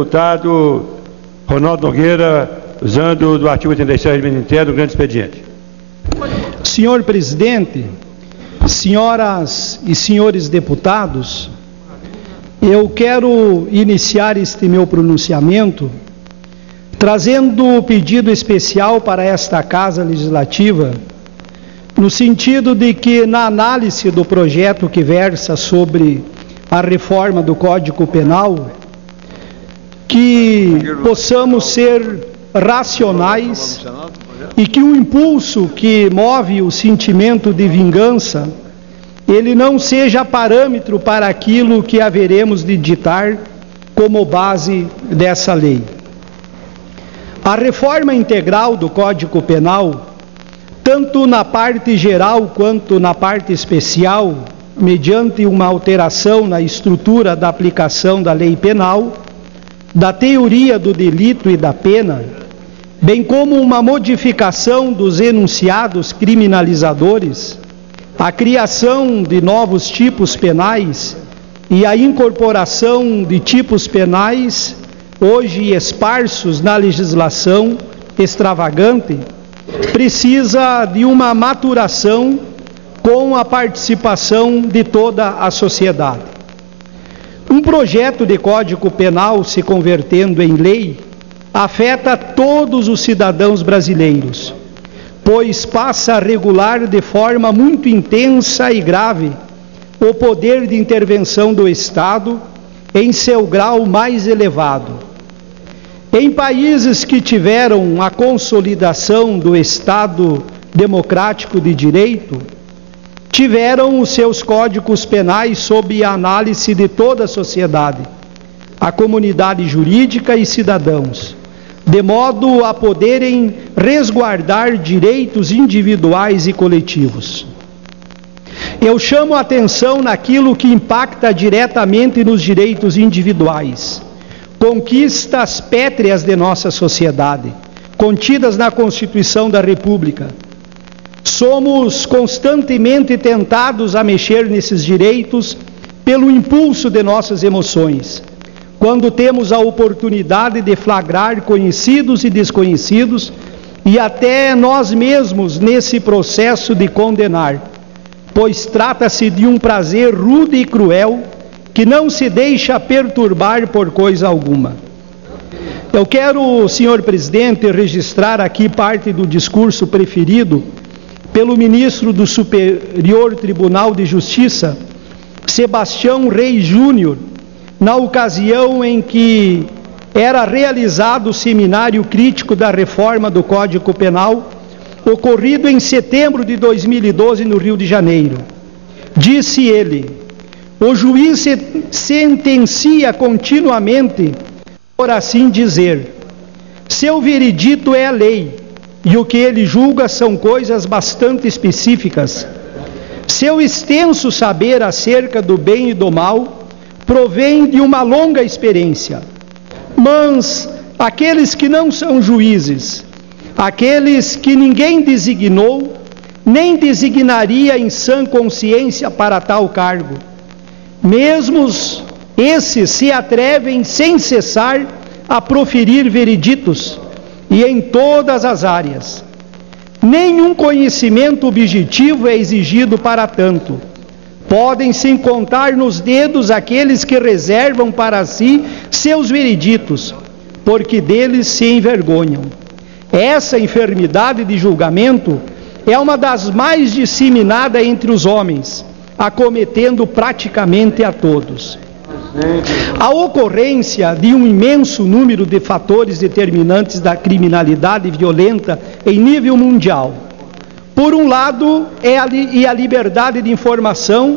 deputado Ronaldo Nogueira, usando do artigo 86 do regimento interno do grande expediente. Senhor presidente, senhoras e senhores deputados, eu quero iniciar este meu pronunciamento trazendo pedido especial para esta Casa Legislativa, no sentido de que, na análise do projeto que versa sobre a reforma do Código Penal, que possamos ser racionais e que o impulso que move o sentimento de vingança, ele não seja parâmetro para aquilo que haveremos de ditar como base dessa lei. A reforma integral do Código Penal, tanto na parte geral quanto na parte especial, mediante uma alteração na estrutura da aplicação da lei penal, da teoria do delito e da pena, bem como uma modificação dos enunciados criminalizadores, a criação de novos tipos penais e a incorporação de tipos penais hoje esparsos na legislação extravagante, precisa de uma maturação com a participação de toda a sociedade. Um projeto de Código Penal se convertendo em lei afeta todos os cidadãos brasileiros, pois passa a regular de forma muito intensa e grave o poder de intervenção do Estado em seu grau mais elevado. Em países que tiveram a consolidação do Estado democrático de direito, tiveram os seus códigos penais sob a análise de toda a sociedade, a comunidade jurídica e cidadãos, de modo a poderem resguardar direitos individuais e coletivos. Eu chamo a atenção naquilo que impacta diretamente nos direitos individuais, conquistas pétreas de nossa sociedade, contidas na Constituição da República. Somos constantemente tentados a mexer nesses direitos pelo impulso de nossas emoções, quando temos a oportunidade de flagrar conhecidos e desconhecidos e até nós mesmos nesse processo de condenar, pois trata-se de um prazer rude e cruel que não se deixa perturbar por coisa alguma. Eu quero, senhor presidente, registrar aqui parte do discurso preferido pelo ministro do Superior Tribunal de Justiça, Sebastião Reis Júnior, na ocasião em que era realizado o seminário crítico da reforma do Código Penal, ocorrido em setembro de 2012 no Rio de Janeiro. Disse ele: o juiz sentencia continuamente, por assim dizer. Seu veredito é a lei, e o que ele julga são coisas bastante específicas. Seu extenso saber acerca do bem e do mal provém de uma longa experiência. Mas aqueles que não são juízes, aqueles que ninguém designou, nem designaria em sã consciência para tal cargo, mesmos esses se atrevem sem cessar a proferir vereditos, e em todas as áreas. Nenhum conhecimento objetivo é exigido para tanto. Podem-se contar nos dedos aqueles que reservam para si seus vereditos, porque deles se envergonham. Essa enfermidade de julgamento é uma das mais disseminadas entre os homens, acometendo praticamente a todos. A ocorrência de um imenso número de fatores determinantes da criminalidade violenta em nível mundial. Por um lado, é a liberdade de informação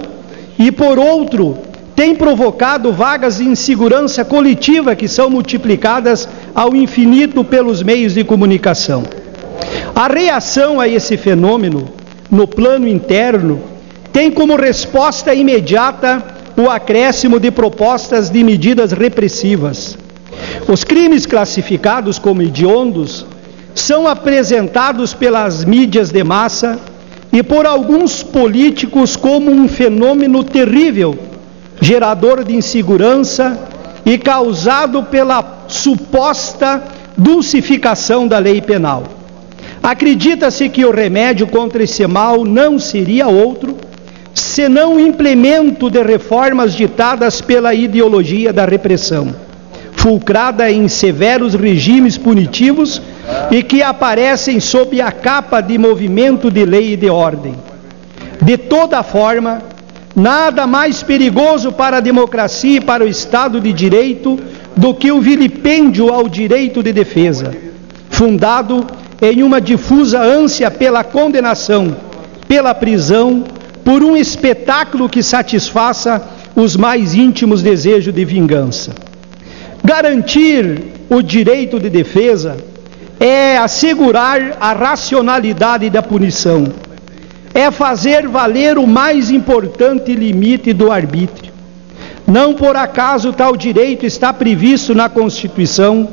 e, por outro, tem provocado vagas de insegurança coletiva que são multiplicadas ao infinito pelos meios de comunicação. A reação a esse fenômeno, no plano interno, tem como resposta imediata o acréscimo de propostas de medidas repressivas. Os crimes classificados como hediondos são apresentados pelas mídias de massa e por alguns políticos como um fenômeno terrível, gerador de insegurança e causado pela suposta dulcificação da lei penal. Acredita-se que o remédio contra esse mal não seria outro senão o implemento de reformas ditadas pela ideologia da repressão, fulcrada em severos regimes punitivos e que aparecem sob a capa de movimento de lei e de ordem. De toda forma, nada mais perigoso para a democracia e para o Estado de Direito do que o vilipêndio ao direito de defesa, fundado em uma difusa ânsia pela condenação, pela prisão, por um espetáculo que satisfaça os mais íntimos desejos de vingança. Garantir o direito de defesa é assegurar a racionalidade da punição, é fazer valer o mais importante limite do arbítrio. Não por acaso tal direito está previsto na Constituição,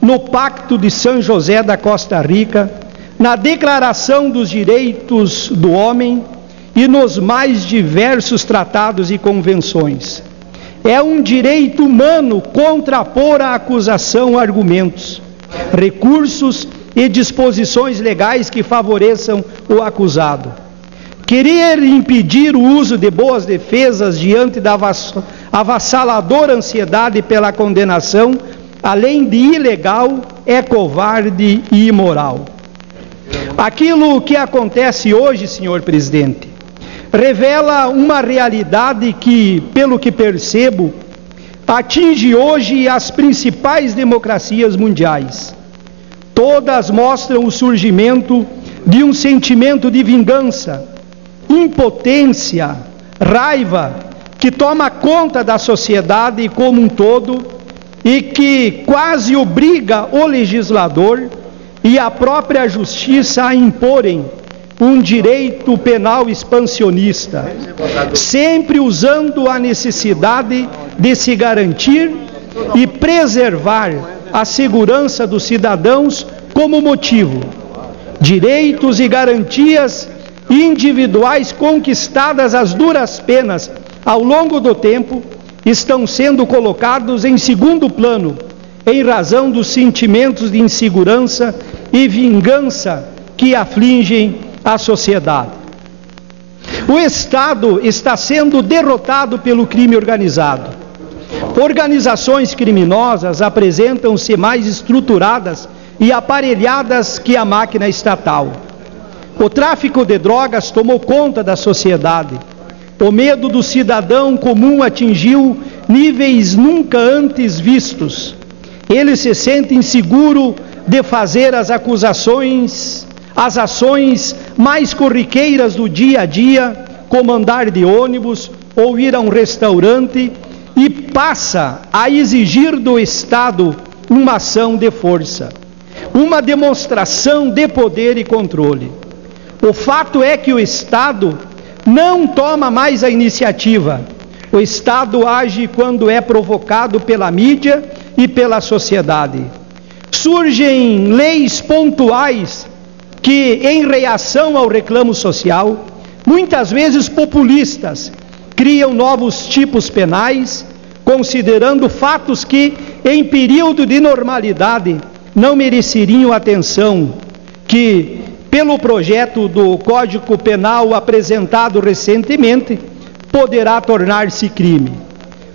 no Pacto de São José da Costa Rica, na Declaração dos Direitos do Homem e nos mais diversos tratados e convenções. É um direito humano contrapor à acusação argumentos, recursos e disposições legais que favoreçam o acusado. Querer impedir o uso de boas defesas diante da avassaladora ansiedade pela condenação, além de ilegal, é covarde e imoral. Aquilo que acontece hoje, senhor presidente, revela uma realidade que, pelo que percebo, atinge hoje as principais democracias mundiais. Todas mostram o surgimento de um sentimento de vingança, impotência, raiva, que toma conta da sociedade como um todo e que quase obriga o legislador e a própria justiça a imporem um direito penal expansionista, sempre usando a necessidade de se garantir e preservar a segurança dos cidadãos como motivo. Direitos e garantias individuais conquistadas às duras penas ao longo do tempo estão sendo colocados em segundo plano, em razão dos sentimentos de insegurança e vingança que afligem a sociedade. O Estado está sendo derrotado pelo crime organizado. Organizações criminosas apresentam-se mais estruturadas e aparelhadas que a máquina estatal. O tráfico de drogas tomou conta da sociedade. O medo do cidadão comum atingiu níveis nunca antes vistos. Ele se sente inseguro de fazer as ações mais corriqueiras do dia a dia, como andar de ônibus ou ir a um restaurante, e passa a exigir do Estado uma ação de força, uma demonstração de poder e controle. O fato é que o Estado não toma mais a iniciativa. O Estado age quando é provocado pela mídia e pela sociedade. Surgem leis pontuais que, em reação ao reclamo social, muitas vezes populistas, criam novos tipos penais, considerando fatos que, em período de normalidade, não mereceriam atenção, que, pelo projeto do Código Penal apresentado recentemente, poderá tornar-se crime.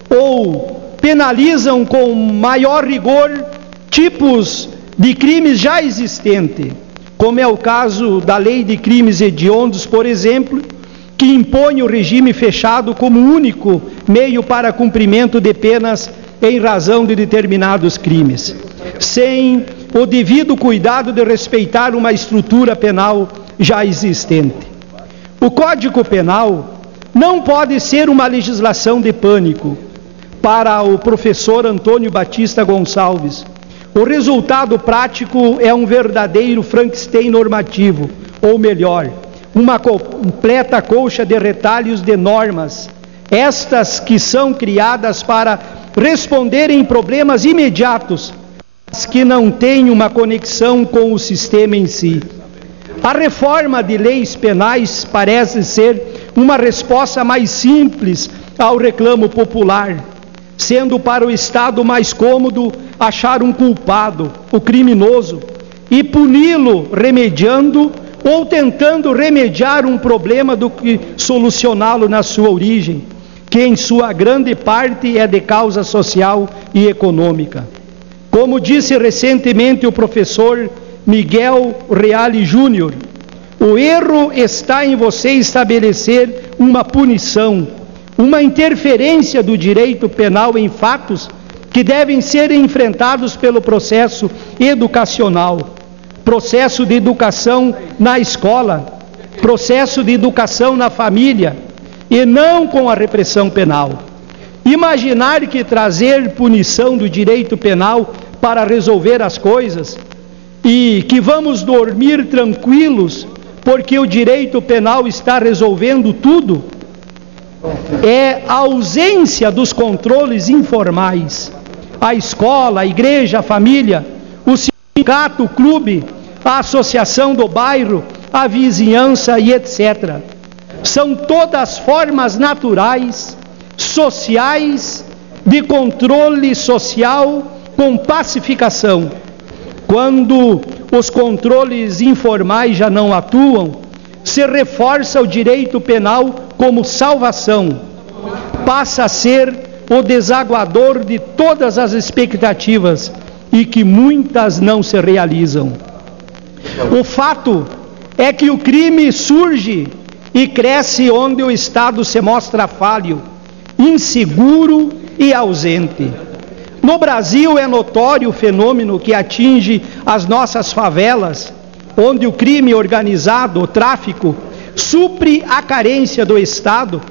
Ou penalizam com maior rigor tipos de crimes já existentes, como é o caso da Lei de Crimes Hediondos, por exemplo, que impõe o regime fechado como único meio para cumprimento de penas em razão de determinados crimes, sem o devido cuidado de respeitar uma estrutura penal já existente. O Código Penal não pode ser uma legislação de pânico. Para o professor Antônio Batista Gonçalves, o resultado prático é um verdadeiro Frankenstein normativo, ou melhor, uma completa colcha de retalhos de normas, estas que são criadas para responderem problemas imediatos, mas que não têm uma conexão com o sistema em si. A reforma de leis penais parece ser uma resposta mais simples ao reclamo popular, sendo para o Estado mais cômodo achar um culpado, o criminoso, e puni-lo remediando ou tentando remediar um problema do que solucioná-lo na sua origem, que em sua grande parte é de causa social e econômica. Como disse recentemente o professor Miguel Reale Júnior, o erro está em você estabelecer uma punição, uma interferência do direito penal em fatos que devem ser enfrentados pelo processo educacional, processo de educação na escola, processo de educação na família, e não com a repressão penal. Imaginar que trazer punição do direito penal para resolver as coisas e que vamos dormir tranquilos porque o direito penal está resolvendo tudo, é a ausência dos controles informais. A escola, a igreja, a família, o sindicato, o clube, a associação do bairro, a vizinhança e etc. São todas formas naturais, sociais, de controle social com pacificação. Quando os controles informais já não atuam, se reforça o direito penal como salvação. Passa a ser o desaguador de todas as expectativas e que muitas não se realizam. O fato é que o crime surge e cresce onde o Estado se mostra falho, inseguro e ausente. No Brasil é notório o fenômeno que atinge as nossas favelas, onde o crime organizado, o tráfico, supre a carência do Estado,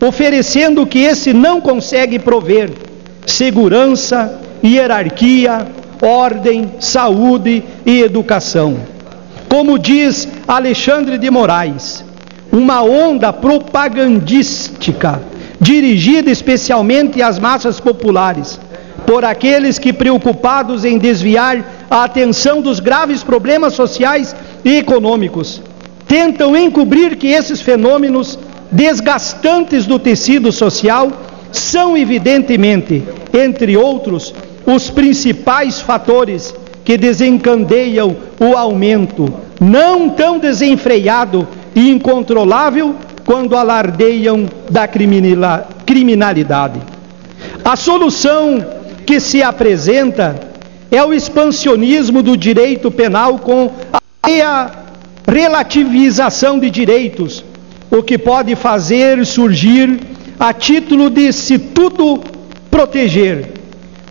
oferecendo o que esse não consegue prover: segurança, hierarquia, ordem, saúde e educação. Como diz Alexandre de Moraes, uma onda propagandística dirigida especialmente às massas populares, por aqueles que, preocupados em desviar a atenção dos graves problemas sociais e econômicos, tentam encobrir que esses fenômenos desgastantes do tecido social são evidentemente, entre outros, os principais fatores que desencadeiam o aumento, não tão desenfreado e incontrolável quando alardeiam da criminalidade. A solução que se apresenta é o expansionismo do direito penal com a relativização de direitos, o que pode fazer surgir, a título de se tudo proteger,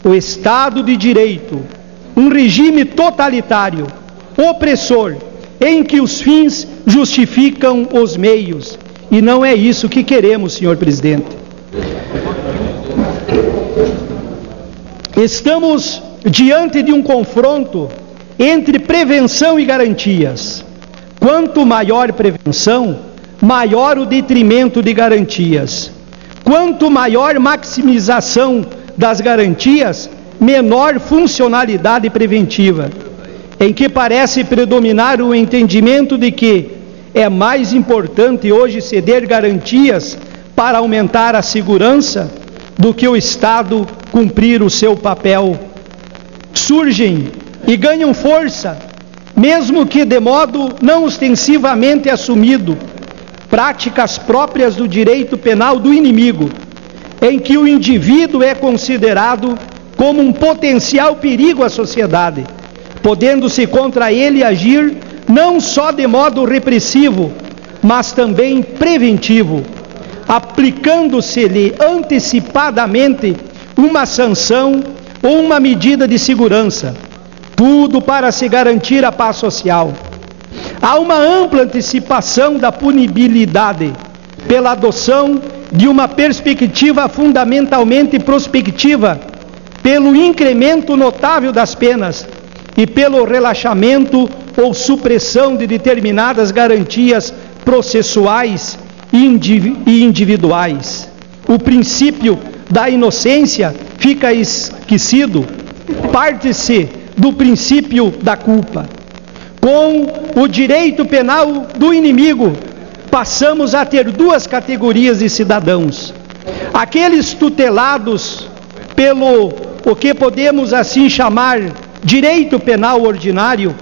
o Estado de Direito, um regime totalitário, opressor, em que os fins justificam os meios. E não é isso que queremos, senhor presidente. Estamos diante de um confronto entre prevenção e garantias. Quanto maior prevenção, maior o detrimento de garantias. Quanto maior maximização das garantias, menor funcionalidade preventiva, em que parece predominar o entendimento de que é mais importante hoje ceder garantias para aumentar a segurança do que o Estado cumprir o seu papel. Surgem e ganham força, mesmo que de modo não ostensivamente assumido, práticas próprias do direito penal do inimigo, em que o indivíduo é considerado como um potencial perigo à sociedade, podendo-se contra ele agir não só de modo repressivo, mas também preventivo, aplicando-se-lhe antecipadamente uma sanção ou uma medida de segurança, tudo para se garantir a paz social. Há uma ampla antecipação da punibilidade pela adoção de uma perspectiva fundamentalmente prospectiva, pelo incremento notável das penas e pelo relaxamento ou supressão de determinadas garantias processuais e individuais. O princípio da inocência fica esquecido, parte-se do princípio da culpa. Com o direito penal do inimigo, passamos a ter duas categorias de cidadãos: aqueles tutelados pelo o que podemos assim chamar direito penal ordinário,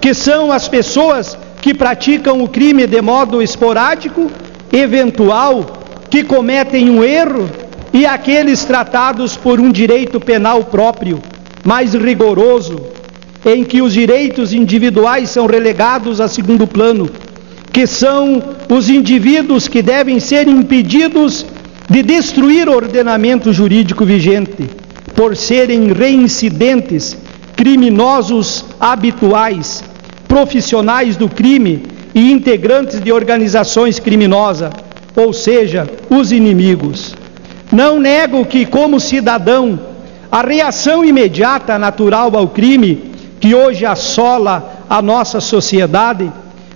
que são as pessoas que praticam o crime de modo esporádico, eventual, que cometem um erro, e aqueles tratados por um direito penal próprio, mais rigoroso, em que os direitos individuais são relegados a segundo plano, que são os indivíduos que devem ser impedidos de destruir o ordenamento jurídico vigente, por serem reincidentes, criminosos habituais, profissionais do crime e integrantes de organizações criminosas, ou seja, os inimigos. Não nego que, como cidadão, a reação imediata natural ao crime que hoje assola a nossa sociedade,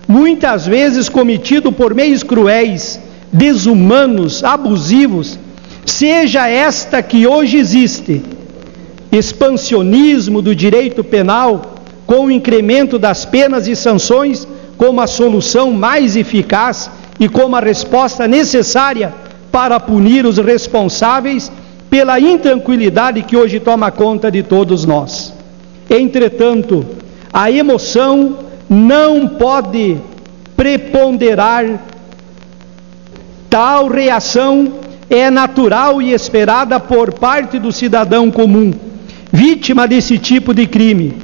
muitas vezes cometido por meios cruéis, desumanos, abusivos, seja esta que hoje existe, expansionismo do direito penal, com o incremento das penas e sanções como a solução mais eficaz e como a resposta necessária para punir os responsáveis pela intranquilidade que hoje toma conta de todos nós. Entretanto, a emoção não pode preponderar. Tal reação é natural e esperada por parte do cidadão comum, vítima desse tipo de crime,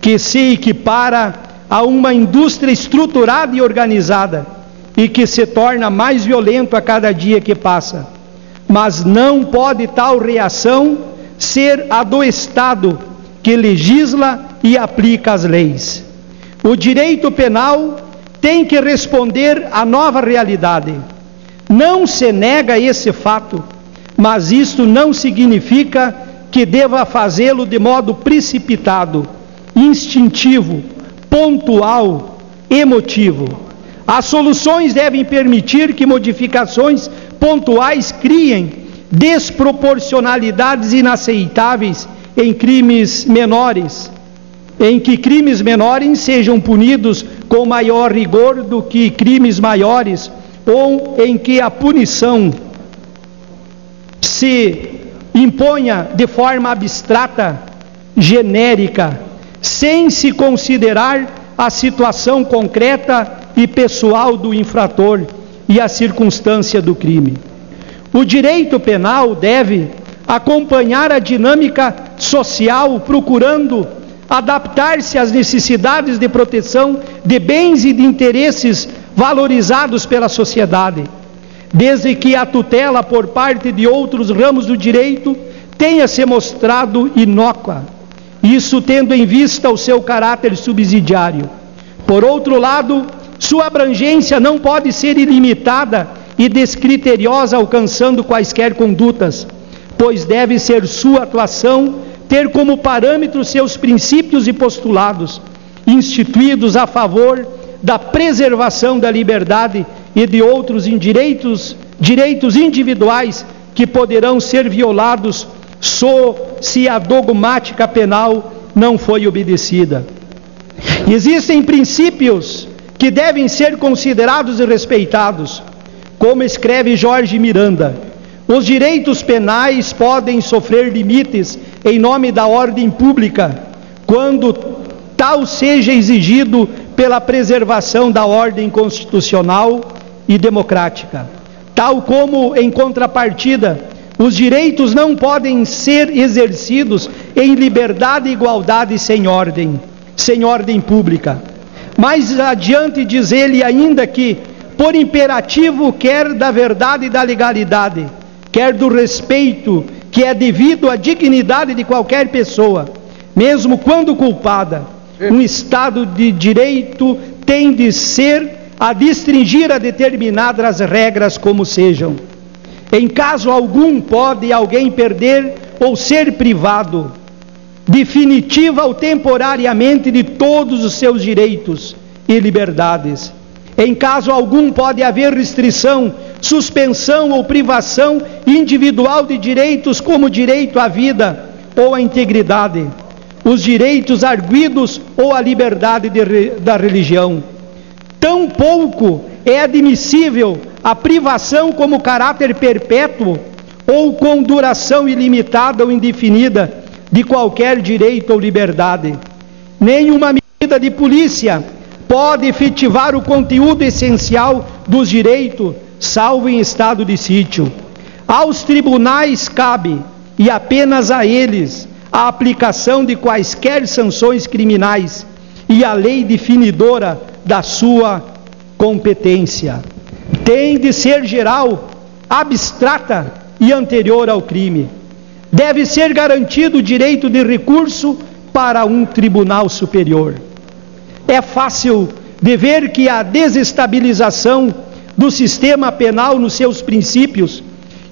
que se equipara a uma indústria estruturada e organizada e que se torna mais violento a cada dia que passa. Mas não pode tal reação ser a do Estado, que legisla e aplica as leis. O direito penal tem que responder à nova realidade. Não se nega esse fato, mas isto não significa que deva fazê-lo de modo precipitado, instintivo, pontual, emotivo. As soluções devem permitir que modificações pontuais criem desproporcionalidades inaceitáveis em crimes menores, em que crimes menores sejam punidos com maior rigor do que crimes maiores, ou em que a punição se imponha de forma abstrata, genérica, sem se considerar a situação concreta e pessoal do infrator e a circunstância do crime. O direito penal deve acompanhar a dinâmica social, procurando adaptar-se às necessidades de proteção de bens e de interesses valorizados pela sociedade, desde que a tutela por parte de outros ramos do direito tenha se mostrado inócua, isso tendo em vista o seu caráter subsidiário. Por outro lado, sua abrangência não pode ser ilimitada e descriteriosa, alcançando quaisquer condutas, pois deve ser sua atuação ter como parâmetro seus princípios e postulados, instituídos a favor da preservação da liberdade e de outros direitos individuais que poderão ser violados se a dogmática penal não foi obedecida. Existem princípios que devem ser considerados e respeitados, como escreve Jorge Miranda. Os direitos penais podem sofrer limites em nome da ordem pública, quando tal seja exigido pela preservação da ordem constitucional e democrática. Tal como, em contrapartida, os direitos não podem ser exercidos em liberdade e igualdade sem ordem pública. Mais adiante diz ele ainda que, por imperativo quer da verdade e da legalidade, quer do respeito que é devido à dignidade de qualquer pessoa, mesmo quando culpada, um Estado de Direito tem de ser a restringir a determinadas regras como sejam. Em caso algum pode alguém perder ou ser privado, definitiva ou temporariamente, de todos os seus direitos e liberdades. Em caso algum pode haver restrição, suspensão ou privação individual de direitos, como direito à vida ou à integridade, os direitos arguidos ou a liberdade da religião. Tampouco é admissível a privação como caráter perpétuo ou com duração ilimitada ou indefinida de qualquer direito ou liberdade. Nenhuma medida de polícia pode efetivar o conteúdo essencial dos direitos, salvo em estado de sítio. Aos tribunais cabe, e apenas a eles, a aplicação de quaisquer sanções criminais e a lei definidora da sua competência. Tem de ser geral, abstrata e anterior ao crime. Deve ser garantido o direito de recurso para um tribunal superior. É fácil de ver que a desestabilização do sistema penal nos seus princípios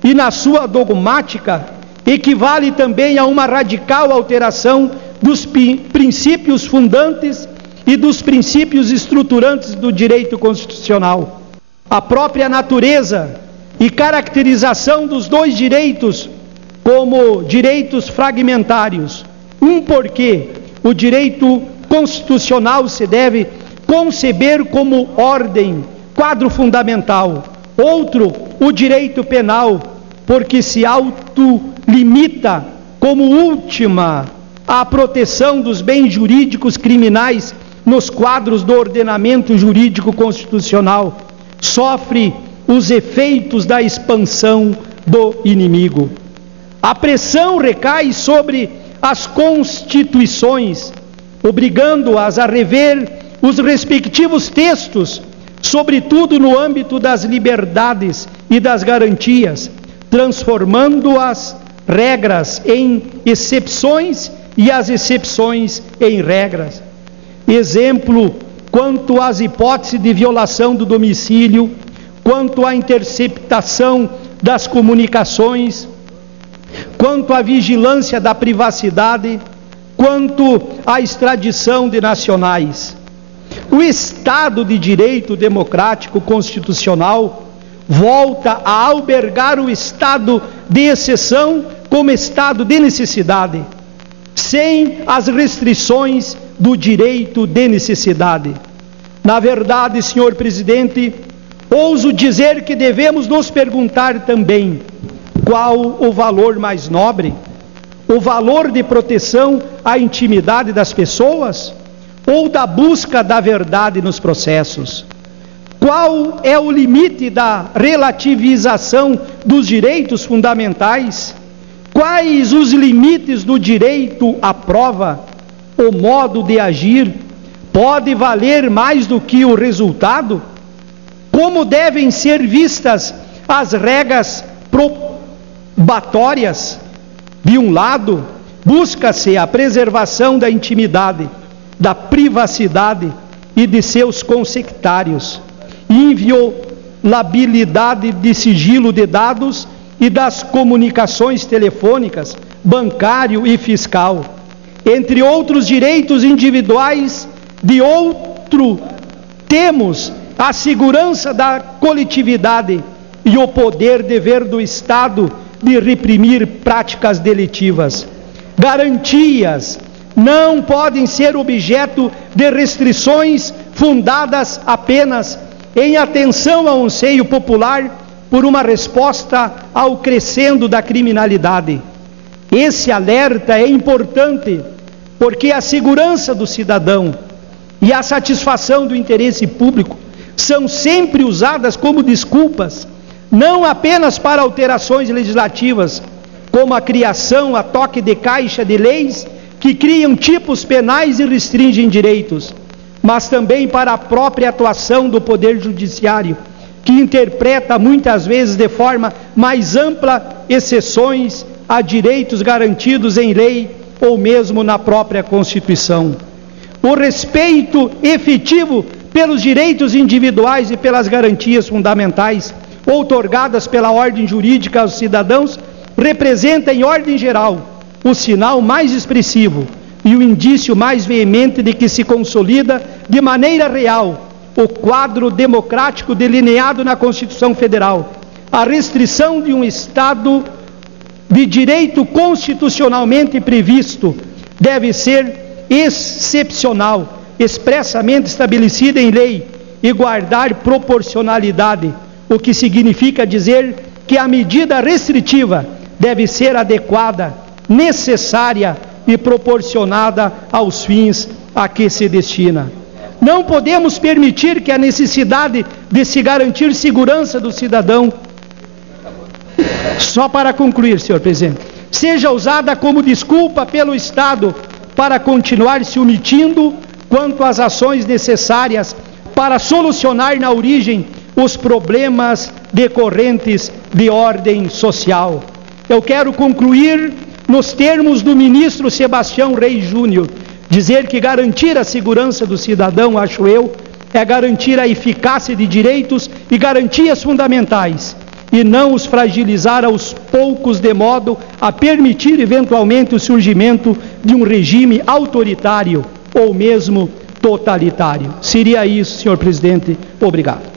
e na sua dogmática equivale também a uma radical alteração dos princípios fundantes e dos princípios estruturantes do direito constitucional. A própria natureza e caracterização dos dois direitos como direitos fragmentários. Porque o direito constitucional se deve conceber como ordem, quadro fundamental. Outro, o direito penal, porque se autolimita como última a proteção dos bens jurídicos criminais nos quadros do ordenamento jurídico constitucional. Sofre os efeitos da expansão do inimigo. A pressão recai sobre as constituições, obrigando-as a rever os respectivos textos, sobretudo no âmbito das liberdades e das garantias, transformando as regras em exceções e as exceções em regras. Exemplo, quanto às hipóteses de violação do domicílio, quanto à interceptação das comunicações, quanto à vigilância da privacidade, quanto à extradição de nacionais. O Estado de Direito Democrático Constitucional volta a albergar o estado de exceção como estado de necessidade, sem as restrições do direito de necessidade. Na verdade, senhor presidente, ouso dizer que devemos nos perguntar também qual o valor mais nobre, o valor de proteção à intimidade das pessoas ou da busca da verdade nos processos? Qual é o limite da relativização dos direitos fundamentais? Quais os limites do direito à prova? O modo de agir pode valer mais do que o resultado? Como devem ser vistas as regras probatórias? De um lado, busca-se a preservação da intimidade, da privacidade e de seus consectários, inviolabilidade de sigilo de dados e das comunicações telefônicas, bancário e fiscal, entre outros direitos individuais. De outro, temos a segurança da coletividade e o poder-dever do Estado de reprimir práticas delitivas. Garantias não podem ser objeto de restrições fundadas apenas em atenção ao anseio popular por uma resposta ao crescendo da criminalidade. Esse alerta é importante porque a segurança do cidadão e a satisfação do interesse público são sempre usadas como desculpas, não apenas para alterações legislativas, como a criação a toque de caixa de leis que criam tipos penais e restringem direitos, mas também para a própria atuação do Poder Judiciário, que interpreta muitas vezes de forma mais ampla exceções a direitos garantidos em lei ou mesmo na própria Constituição. O respeito efetivo pelos direitos individuais e pelas garantias fundamentais outorgadas pela ordem jurídica aos cidadãos representa, em ordem geral, o sinal mais expressivo e o indício mais veemente de que se consolida de maneira real o quadro democrático delineado na Constituição Federal. A restrição de um Estado de direito constitucionalmente previsto deve ser excepcional, expressamente estabelecida em lei, e guardar proporcionalidade, o que significa dizer que a medida restritiva deve ser adequada, necessária e proporcionada aos fins a que se destina. Não podemos permitir que a necessidade de se garantir segurança do cidadão, só para concluir, senhor presidente, seja usada como desculpa pelo Estado para continuar se omitindo quanto às ações necessárias para solucionar na origem os problemas decorrentes de ordem social. Eu quero concluir nos termos do ministro Sebastião Reis Júnior, dizer que garantir a segurança do cidadão, acho eu, é garantir a eficácia de direitos e garantias fundamentais, e não os fragilizar aos poucos de modo a permitir eventualmente o surgimento de um regime autoritário ou mesmo totalitário. Seria isso, senhor presidente. Obrigado.